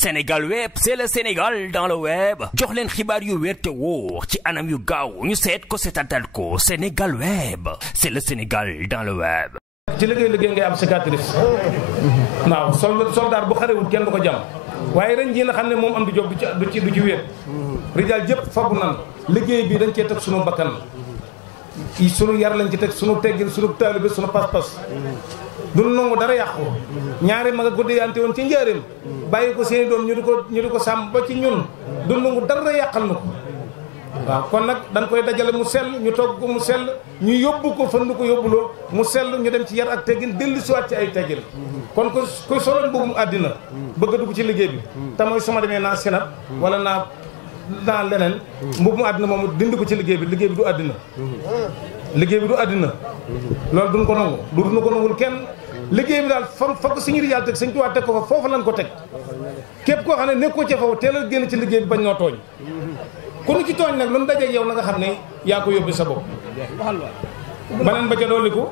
Sénégal web c'est le Sénégal dans le web jox leen xibaar yu wér te wóor ci anam yu gaaw ñu seet ko seetatal ko Sénégal web c'est le Sénégal dans le web. ci liggéey ngay am cicatrice waaw soldat bu xarewul kenn du ko jam waaye ren jii nga xam ne moom am di job du ci wéet rijal jëpp fabu nan liggéey bi dañ cee teg sunu bakkan sunu yar lañ ci teg sunu teggin sunu taalibe sunu pas-pas du nangu dara yàqu ñaari mag a guddi yante woon ci njaareem bàyyi ko seeni doom ñu di ko sàmm ba ci ñun du nangu dara yàqal na ko waaw kon nag dañ koy dajale mu sell ñu togg ko mu sell ñu yóbbu ko fan nu ko yóbbuloo mu sell ñu dem ci yar ak teggin dellu siwaat ci ay teggin kon ko kuy soloon boobu àddina bëgg a dugg ci liggéey bi te mooy su ma demee naa senat wala naa leneen mbubu àddina moom dindi ko ci liggéey bi du àddina liggéey bi du àddina loolu duñ ko nangu duñu ko nangul kenn liggéey bi daal fa ko suñu rijaal teg suñ tuwaa teg ko fa foofu lañ ko teg képp koo xam ne nekkoo ca foofu teel a génn ci liggéey bi bañ noo tooñ ku nu ci tooñ nag lu mu dajeeg yow na nga xam ne yaa ko yóbbu sa bopp baneen ba ca dolliku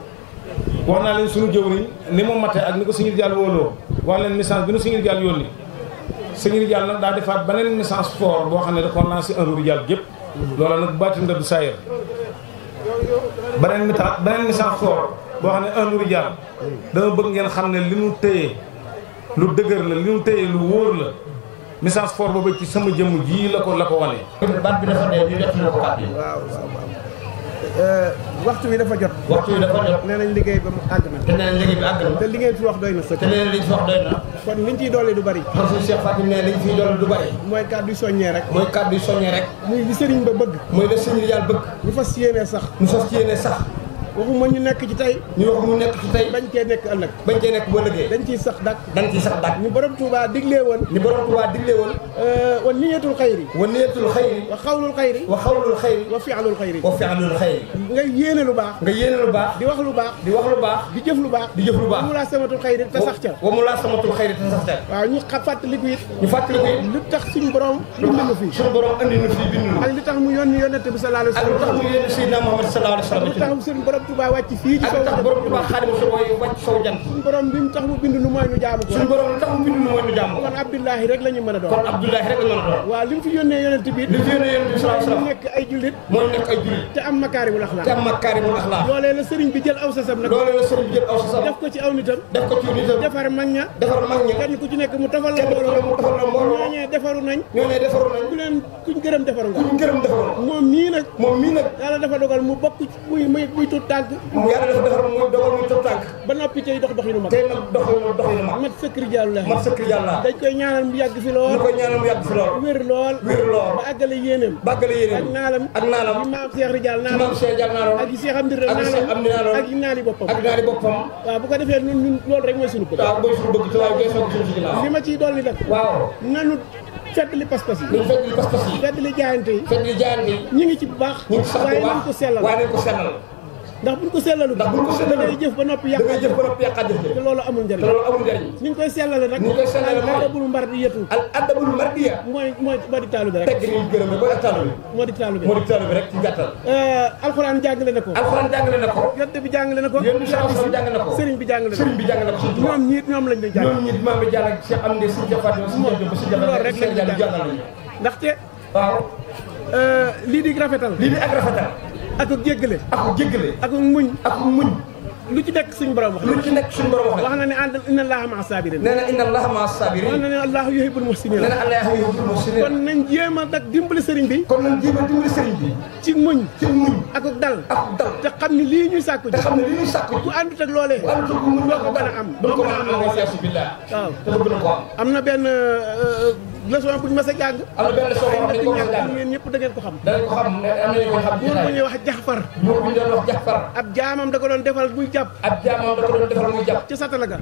wax naa leen suñu jëwriñ ni mu mate ak ni ko suñu rijaal wóoloo wax leen message bi nu suñu rijaal yónni suñu rijaal nag daa defaat beneen message fort boo xam ne da ko lancé un rijaal gépp loola nag baatin da du saayir beneen message fort boo xam ne un rijaal dama bëgg ngeen xam ne li nu téye lu dëgër la li nu téye lu wóor la message fort boobu ci sama jëmm ji la ko wane. baat bi dafa dee ñu def na ko kàddu yi. waaw waxtu wi dafa jot. nee nañ liggéey ba mu àgg na. te nee nañ liggéey bi àgg na. te li ngeen fi wax doy na sëkk. te nee nañ li ñu fi wax doy na. kon liñ ciy dolli du bari. parce que Cheikh Fatim nee liñ fiy dolli du bari. mooy kàddu soññee rek. muy li sëriñ ba bëgg. muy la sëriñ Rijaal bëgg. ñu fas yéenee sax. waxuma ñu nekk ci tey. bañ cee nekk ëllëg. boo liggéey. dañ ciy sax dak. ni borom Touba diglee woon. wa niyatul xayri. wa xawlul xayri. wa fi'lul xayri. nga yéene lu baax. di wax lu baax. di jëf lu baax. wa mulaasamatul xayri te sax ca. waaw ñu fàttaliku it. lu tax suñu borom indi nu fii. ak li tax mu yónni yonent bi sallallahu alayhi wa sallam. li tax suñu borom Touba wàcc fii ci sow jant. borom Touba Xaadimu Rasuul wàcc sow jant. suñu borom bi mu tax mu bind nu mooy nu jaamu ko. kon Abdullahi rek la ñu mën a doon. waaw li mu fi yónnee yonent bi. mu nekk ay jullit. te am makaarimul axlaaq. loolee la sëriñ bi jël aw sasam nag. def ko ci aw nitam. defar mag ña. kenn ku ci nekk mu tafal la mbooloo. ñooñee defaru nañ. kuñ gërëm defaru nga. moom mii nag. yàlla dafa dogal mu bokk muy tut tànk. yàlla dafa defar muy dogal muy tut tànk. ba noppi tey dox doxinu mag. mat sëkk rijaal la. dañ koy ñaanal mu yàgg fi lool. wér lool. ba àggale yéeneem. ak naalam. yi maam Cheikh Rijaal naalam. ak yi Cheikh Amdi naalam. ak yi naali boppam. waaw bu ko defee ñun loolu rek mooy suñu bëgg. li ma ciy dolli nag. nanu feddali pas-pas yi. feddali jaayante yi. ñu ngi ci bu baax. waaye nañ ko sellal. ndax buñ ko sellalu. da ngay jëf ba noppi yàqaat jëf te loolu amul njëriñ. ni ñu koy sellale nag. adabul mardiyatu. adabul mardiya. moo di taalu bi rek. tegg ni gërëm ba taalu bi. moo di taalu bi rek ci gàttal. alxuraan jàngale na ko. yonent bi jàngale na ko. sëriñ bi jàngale na ko. ñoom lañ lay jàng. maam bi jàng Cheikh Amdi si jafaat loolu rek lañ lay jàng ndaxte. waaw. lii di rafetal. ak jéggale. ak muñ. lu ci nekk suñu borom wax. wax na ne inna Allaha ma'a sabirin. wax na ne Allahu yuhibbul muhsinin. kon nañ jéem a nag dimbali sëriñ bi. ci muñ. ak dal. te xam ni lii ñuy sàkku ji. ku àndut ak loolee. doo ko mën a am. waaw. am na benn leçon bu ñu mës a jàng. yéen ñëpp da ngeen ko xam. buur bu ñuy wax Jaxfar. ab jaamam da ko doon defal muy jàpp. ci satala ga.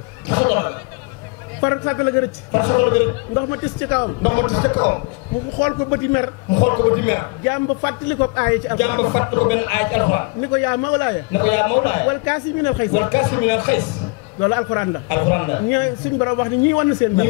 far satala ga rëcc. ndox ma tis ci kawam. mu xool ko bëti mer. jaam ba fàttali ko aaya ci alxuraan. ni ko yaa mawlaaya. wal kaasiminal xays. loolu alxuraan la. ñi suñu borom wax ni ñii wan na seen mer.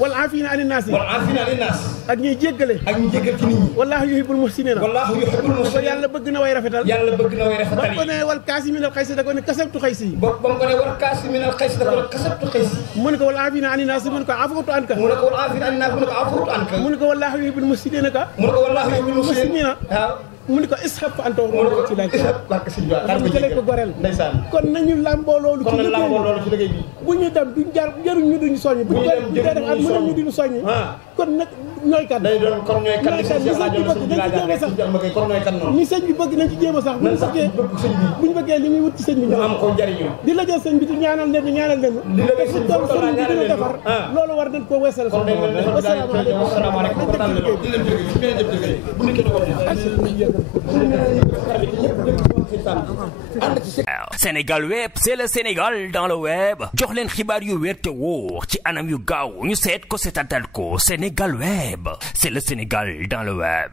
wal aafina ani naas wal aafina ani naas ak ñuy jéggale ak ñu jéggal ci nit ñi wallaahu yuhibbul muhsiniina wallaahu yuhibbul ko muhsiniin yàlla bëgg na way rafetal yàlla bëgg na way rafetal ba ko ne wal kaasimiinal xaysi da ko ne kasabtu xaysi ba mu ko ne wal kaasimiinal xaysi da ko ne kasabtu xaysi mu ne ko wal aafina ani naas mu ne ko afawtu anka mu ne ko wal aafina ani naas mu ne ko afawtu anka mu ne ko wallaahu yuhibbul muhsiniina ka mu ne ko wallaahu yuhibbul muhsiniin waaw mu ne ko ishab fa anta mu ne ko ci laaj barke sëñ Ba jëlee ko goreel ndeysaan kon nañu làmboo loolu ci liggéey bi bu ñu dem duñ jar jaruñ ñu duñu soññ bu ñu dee def at mu ne ñu duñu soññ kon nag ñooy kat day doon kon ñooy kat ni sëñ bi bëgg nañ ci jéem a sax bu ñu bëggee li muy wut ci sëñ bi ñu am ko jariñu di la jël sëñ bi di ñaanal leen te fu toll sëñ bi dina defar loolu war nañ koo weesal Sénégal Web, c'est le Sénégal dans le web. jox leen xibaar yu wér te wóor ci anam yu gaaw ñu seet ko seetatal ko Sénégal Web, c'est le Sénégal dans le web.